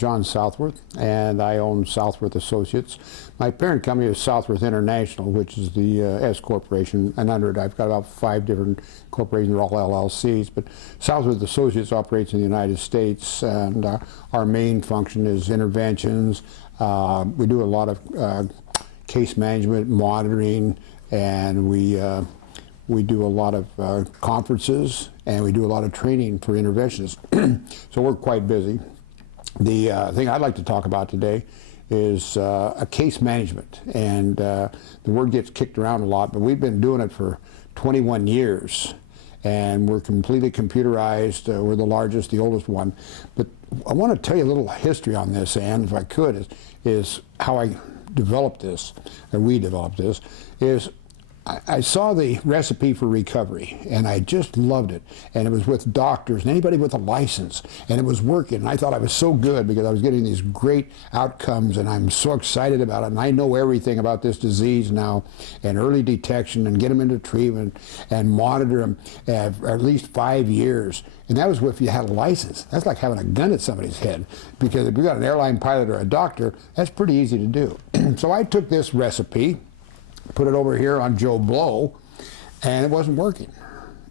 John Southworth, and I own Southworth Associates. My parent company is Southworth International, which is the S Corporation, and under it I've got about 5 different corporations, they're all LLCs, but Southworth Associates operates in the United States, and our main function is interventions. We do a lot of case management, monitoring, and we do a lot of conferences, and we do a lot of training for interventionists. So we're quite busy. The thing I'd like to talk about today is a case management, and the word gets kicked around a lot, but we've been doing it for 21 years, and we're completely computerized. We're the largest, the oldest one. But I want to tell you a little history on this, Ann, if I could, is how I developed this, or we developed this, is I saw the recipe for recovery, and I just loved it. And it was with doctors and anybody with a license, and it was working. And I thought I was so good because I was getting these great outcomes, and I'm so excited about it. And I know everything about this disease now, and early detection, and get them into treatment, and monitor them at least 5 years. And that was if you had a license. That's like having a gun at somebody's head, because if you've got an airline pilot or a doctor, that's pretty easy to do. So I took this recipe, put it over here on Joe Blow, and it wasn't working.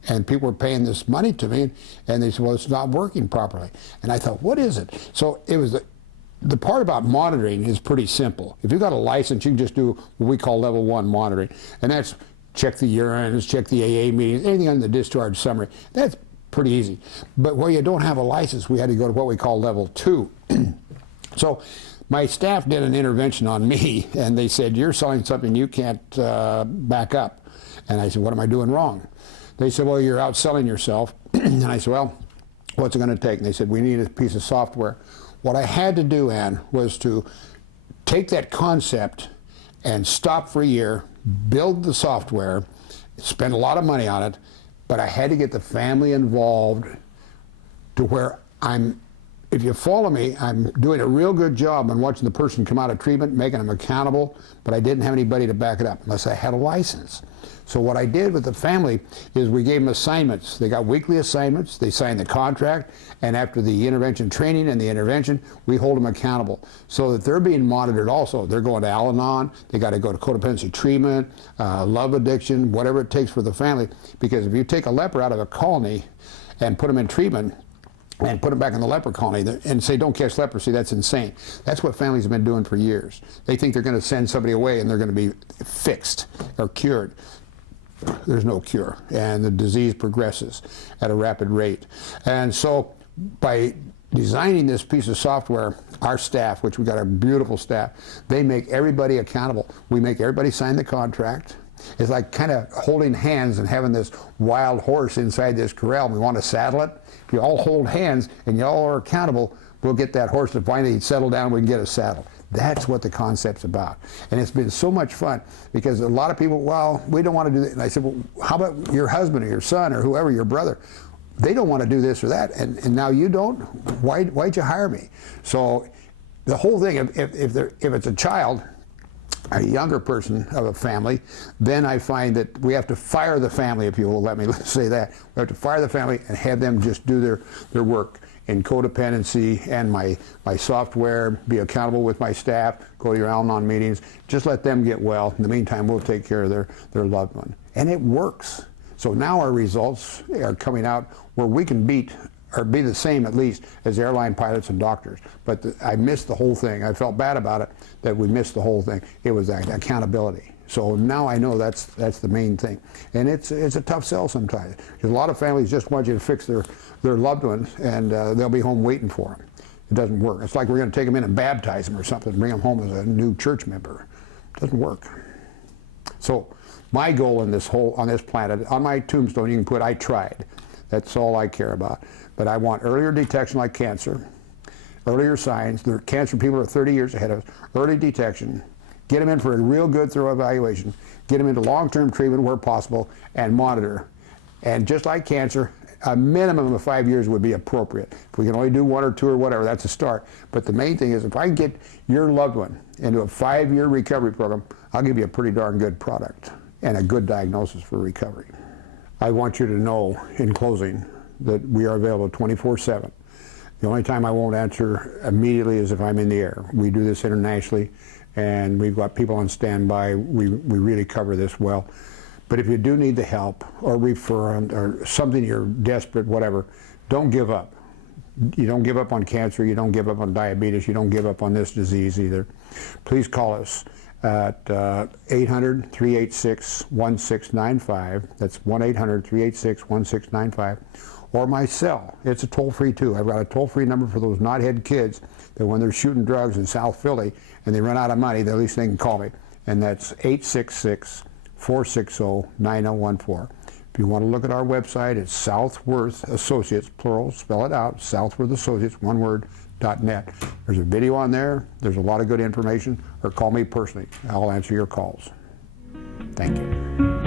And people were paying this money to me, and they said, well, it's not working properly. And I thought, what is it? So it was the part about monitoring is pretty simple. If you've got a license, you can just do what we call level 1 monitoring. And that's check the urines, check the AA meetings, anything on the discharge summary. That's pretty easy. But where you don't have a license, we had to go to what we call level 2. So my staff did an intervention on me, and they said, you're selling something you can't back up. And I said, what am I doing wrong? They said, well, you're outselling yourself. And I said, well, what's it going to take? And they said, we need a piece of software. What I had to do, Ann, was to take that concept and stop for a year, build the software, spend a lot of money on it, but I had to get the family involved to where if you follow me, I'm doing a real good job on watching the person come out of treatment, making them accountable, but I didn't have anybody to back it up unless I had a license. So what I did with the family is we gave them assignments. They got weekly assignments, they signed the contract, and after the intervention training and the intervention, we hold them accountable so that they're being monitored also. They're going to Al-Anon, they got to go to codependency treatment, love addiction, whatever it takes for the family, because if you take a leper out of a colony and put them in treatment, and put them back in the leper colony and say, don't catch leprosy, that's insane. That's what families have been doing for years. They think they're going to send somebody away and they're going to be fixed or cured. There's no cure, and the disease progresses at a rapid rate. And so by designing this piece of software, our staff, which we got a beautiful staff, they make everybody accountable. We make everybody sign the contract. It's like kind of holding hands and having this wild horse inside this corral. We want to saddle it. If you all hold hands and you all are accountable, we'll get that horse to finally settle down and we can get a saddle. That's what the concept's about. And it's been so much fun because a lot of people, well, we don't want to do that. And I said, well, how about your husband or your son or whoever, your brother? They don't want to do this or that, and now you don't? Why'd you hire me? So the whole thing, if it's a child, a younger person of a family, then I find that we have to fire the family, if you will let me say that. We have to fire the family and have them just do their work in codependency and my software, be accountable with my staff, go to your Al-Anon meetings, just let them get well. In the meantime, we'll take care of their loved one. And it works. So now our results are coming out where we can beat or be the same at least as airline pilots and doctors. But I missed the whole thing. I felt bad about it that we missed the whole thing. It was that accountability. So now I know that's the main thing. And it's a tough sell sometimes. Because a lot of families just want you to fix their loved ones, and they'll be home waiting for them. It doesn't work. It's like we're going to take them in and baptize them or something, bring them home as a new church member. It doesn't work. So my goal on this planet, on my tombstone you can put, I tried. That's all I care about. But I want earlier detection like cancer, earlier signs. The cancer people are 30 years ahead of us. Early detection, get them in for a real good thorough evaluation, get them into long-term treatment where possible, and monitor. And just like cancer, a minimum of 5 years would be appropriate. If we can only do 1 or 2 or whatever, that's a start. But the main thing is if I can get your loved one into a 5-year recovery program, I'll give you a pretty darn good product and a good diagnosis for recovery. I want you to know, in closing, that we are available 24/7. The only time I won't answer immediately is if I'm in the air. We do this internationally, and we've got people on standby. We really cover this well. But if you do need the help or referral or something, you're desperate, whatever, don't give up. You don't give up on cancer, you don't give up on diabetes, you don't give up on this disease either. Please call us at 800-386-1695. That's 1-800-386-1695. Or my cell. It's a toll-free too. I've got a toll-free number for those knothead kids that when they're shooting drugs in South Philly and they run out of money, at least they can call me. And that's 866-460-9014. If you want to look at our website, it's Southworth Associates, plural, spell it out, Southworth Associates, one word, .net. There's a video on there. There's a lot of good information. Or call me personally. I'll answer your calls. Thank you.